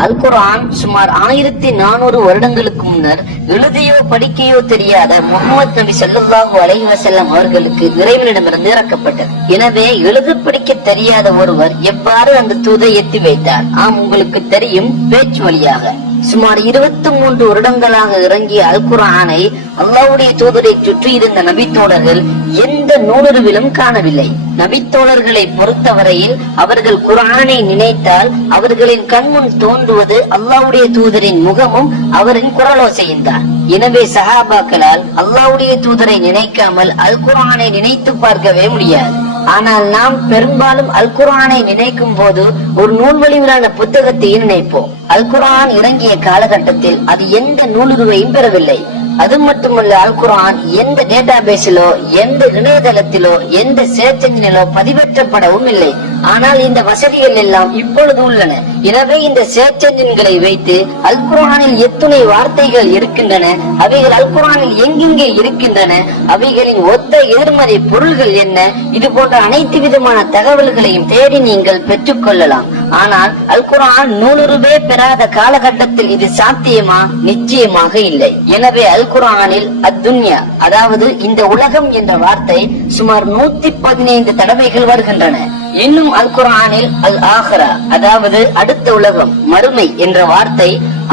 அல் குர்ஆன் சுமார் 1400 வருடங்களுக்கு முன்னர் எழுதியோ படிக்கையோ தெரியாத முஹம்மது நபி ஸல்லல்லாஹு அலைஹி வஸல்லம் அவர்களுக்கு இறைவனிடமிருந்து இறக்கப்பட்டது. எனவே எழுத படிக்க தெரியாத ஒருவர் எவ்வாறு அந்த தூதை எத்தி வைத்தார்? உங்களுக்கு தெரியும், பேச்சு வழியாக. சுமார் 23 வருடங்களாக இறங்கிய அல் குர்ஆனை அல்லாஹ்வுடைய தூதரை சுற்றி இருந்த நபித்தோழர்கள் எந்த நூலுருவிலும் காணவில்லை. நபித்தோழர்களை பொறுத்தவரையில் அவர்கள் குர்ஆனை நினைத்தால் அவர்களின் கண்முன் தோன்றுவது அல்லாஹ்வுடைய தூதரின் முகமும் அவரின் குரலோசையும் தான். எனவே சஹாபாக்களால் அல்லாஹ்வுடைய தூதரை நினைக்காமல் அல் குர்ஆனை நினைத்து பார்க்கவே முடியாது. ஆனால் நாம் பெரும்பாலும் அல் குர்ஆனை நினைக்கும் போது ஒரு நூல் வடிவிலான புத்தகத்தையும் நினைப்போம். அல் குர்ஆன் இறங்கிய காலகட்டத்தில் அது எந்த நூலுருவையும் பெறவில்லை. அது மட்டுமல்ல, அல் குர்ஆன் எந்த டேட்டா பேஸிலோ, எந்த இணையதளத்திலோ, எந்த சர்ச் என்ஜினிலோ பதிவேற்றப்படவும் இல்லை. ஆனால் இந்த வசதிகள் எல்லாம் இப்பொழுது உள்ளன. எனவே இந்த சர்ச் என்ஜின்களை வைத்து அல் குர்ஆனில் எத்துணை வார்த்தைகள் இருக்கின்றன, அவைகள் அல் குர்ஆனில் எங்கெங்கே இருக்கின்றன, அவைகளின் ஒத்த எதிர்மறை பொருள்கள் என்ன, இது போன்ற அனைத்து விதமான தகவல்களையும் தேடி நீங்கள் பெற்றுக் கொள்ளலாம். ஆனால் அல் குர்ஆன் நூலுருவே பெறாத காலகட்டத்தில் இது சாத்தியமா? நிச்சயமாக இல்லை. எனவே அல் குர்ஆனில் அத்துன்யா, அதாவது இந்த உலகம் என்ற வார்த்தை சுமார் 115 தடவைகள் வருகின்றன. இன்னும் அல் குர்ஆனில் அல் ஆஹிரா, அதாவது அடுத்த உலகம், மறுமை என்ற வார்த்தை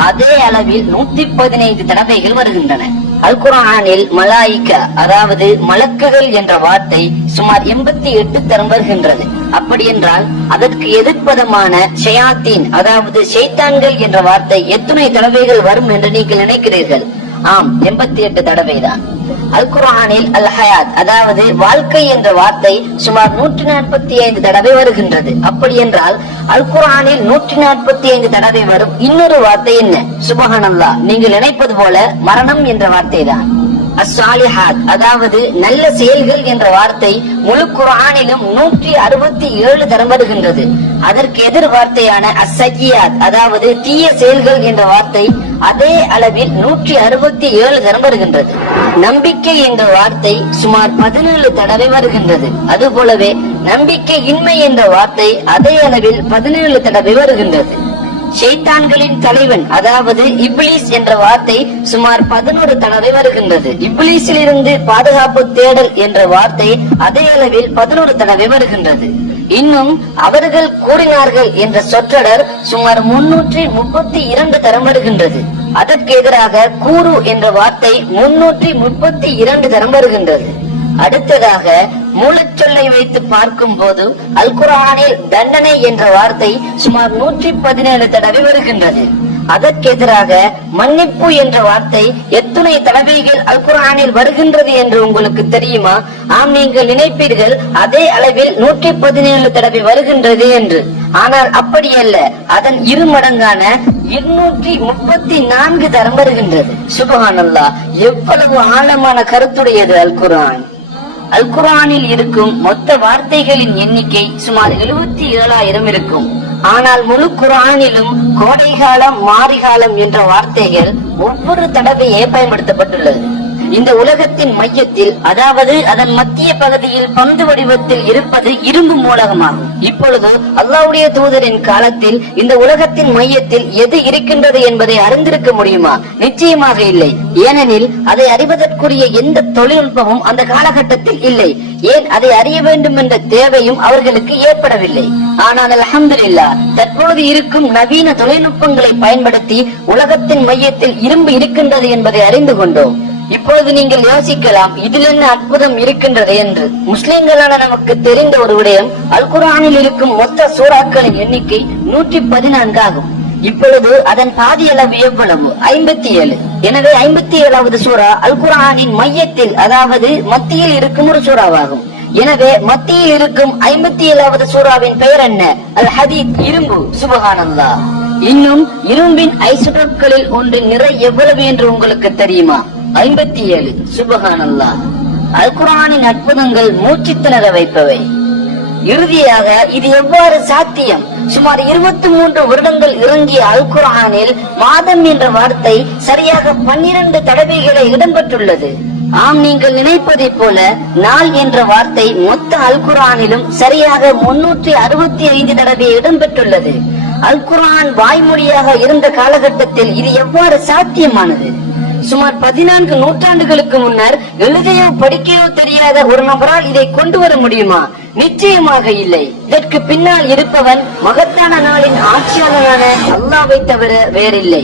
அதே அளவில் 115 தடவைகள் வருகின்றன. அல் குர்ஆனில் மலாயிகா, அதாவது மலக்குகள் என்ற வார்த்தை சுமார் 88 தரம் வருகின்றது. அப்படி என்றால் அதற்கு எதிர்ப்பதமான ஷயாத்தீன், அதாவது ஷைத்தான்கள் என்ற வார்த்தை எத்தனை தடவைகள் வரும் என்று நீங்கள் நினைக்கிறீர்கள்? 88 தடவை தான். அல் குர்ஆனில் அல் ஹயாத், அதாவது வாழ்க்கை என்ற வார்த்தை சுமார் 145 தடவை வருகின்றது. அப்படி என்றால் அல் குர்ஆனில் 145 தடவை வரும் இன்னொரு வார்த்தை என்ன? சுப்ஹானல்லாஹ், நீங்கள் நினைப்பது போல மரணம் என்ற வார்த்தை தான். அஸ்ஸாலிஹாத், அதாவது நல்ல செயல்கள் என்ற வார்த்தை முழு குர்ஆனிலும் 167 தரம் வருகின்றது. அதற்கு எதிர் வார்த்தையான அஸ்ஸய்யியாத், அதாவது தீய செயல்கள் என்ற வார்த்தை அதே அளவில் 167 தரம் வருகின்றது. நம்பிக்கை என்ற வார்த்தை சுமார் 17 தடவை வருகின்றது. அதுபோலவே நம்பிக்கை இன்மை என்ற வார்த்தை அதே அளவில் 17 தடவை வருகின்றது. ஷைத்தான்களின் தலைவன், அதாவது இப்லீஸ் என்ற வார்த்தை சுமார் 11 தடவை வருகின்றது. இப்லீஸில் இருந்து பாதுகாப்பு தேடல் என்ற வார்த்தை அதே அளவில் 11 தடவை வருகின்றது. இன்னும் அவர்கள் கூறினார்கள் என்ற சொற்றொடர் சுமார் 332 தரம் வருகின்றது. அதற்கு எதிராக கூறு என்ற வார்த்தை 332 தரம் வருகின்றது. அடுத்ததாக மூலச்சொல்லை வைத்து பார்க்கும் போது அல் குர்ஆனில் தண்டனை என்ற வார்த்தை சுமார் 117 தடவை வருகின்றது. அதற்கு எதிராக மன்னிப்பு என்ற வார்த்தை எத்தனை தடவைகள் அல் குர்ஆனில் வருகின்றது என்று உங்களுக்கு தெரியுமா? நீங்கள் நினைப்பீர்கள் அதே அளவில் 117 தடவை வருகின்றது என்று. ஆனால் அப்படி அல்ல, அதன் இருமடங்கான 234 தரம் வருகின்றது. சுப்ஹானல்லாஹ், எவ்வளவு ஆழமான கருத்துடையது அல் குர்ஆன். அல் குர்ஆனில் இருக்கும் மொத்த வார்த்தைகளின் எண்ணிக்கை சுமார் 77,000 இருக்கும். ஆனால் முழு குர்ஆனிலும் கோடைகாலம், மாரிகாலம் என்ற வார்த்தைகள் ஒவ்வொரு தடவையே பயன்படுத்தப்பட்டுள்ளது. இந்த உலகத்தின் மையத்தில், அதாவது அதன் மத்திய பகுதியில் பந்து வடிவத்தில் இருப்பது இரும்பு மூலகமாகும். இப்பொழுது அல்லாஹ்வுடைய தூதரின் காலத்தில் இந்த உலகத்தின் மையத்தில் எது இருக்கின்றது என்பதை அறிந்திருக்க முடியுமா? நிச்சயமாக இல்லை. ஏனெனில் அதை அறிவதற்குரிய எந்த தொழில்நுட்பமும் அந்த காலகட்டத்தில் இல்லை. ஏன் அதை அறிய வேண்டும் என்ற தேவையும் அவர்களுக்கு ஏற்படவில்லை. ஆனால் அல்ஹம்துலில்லாஹ், தற்பொழுது இருக்கும் நவீன தொழில்நுட்பங்களை பயன்படுத்தி உலகத்தின் மையத்தில் இரும்பு இருக்கின்றது என்பதை அறிந்து கொண்டோம். இப்பொழுது நீங்கள் யோசிக்கலாம், இதில் என்ன அற்புதம் இருக்கின்றது என்று. முஸ்லிம்களான நமக்கு தெரிந்த ஒரு விடயம், அல் குர்ஆனில் இருக்கும் மொத்த சூறாக்களின் எண்ணிக்கை 114 ஆகும். இப்பொழுது அதன் பாதி அளவு எவ்வளவு? 57. எனவே 57வது சூரா அல் குர்ஆனின் மையத்தில், அதாவது மத்தியில் இருக்கும் ஒரு சூறாவாகும். எனவே மத்தியில் இருக்கும் 57வது சூறாவின் பெயர் என்ன? அல் ஹதீத், இரும்பு. சுப்ஹானல்லாஹ். இன்னும் இரும்பின் ஐசோடோப்களில் ஒன்றின் நிறை எவ்வளவு என்று உங்களுக்கு தெரியுமா? 57. சுப்ஹானல்லாஹ். அல் குர்ஆனின் அற்புதங்கள் மூச்சு திணற வைப்பவை. இறுதியாக இது எவ்வாறு சாத்தியம்? சுமார் 23 வருடங்கள் இறங்கிய அல் குர்ஆனில் மாதம் என்ற வார்த்தை சரியாக 12 தடவைகளை இடம்பெற்றுள்ளது. நீங்கள் நினைப்பதை போல நாள் என்ற வார்த்தை மொத்த அல் குர்ஆனிலும் சரியாக 365 தடவை இடம்பெற்றுள்ளது. அல் குர்ஆன் வாய்மொழியாக இருந்த காலகட்டத்தில் இது எவ்வாறு சாத்தியமானது? சுமார் 14 நூற்றாண்டுகளுக்கு முன்னர் எழுதையோ படிக்கையோ தெரியாத ஒரு நபரால் இதை கொண்டு வர முடியுமா? நிச்சயமாக இல்லை. இதற்கு பின்னால் இருப்பவன் மகத்தான நாளின் ஆட்சியாளரான அல்லாஹ்வை தவிர வேறில்லை.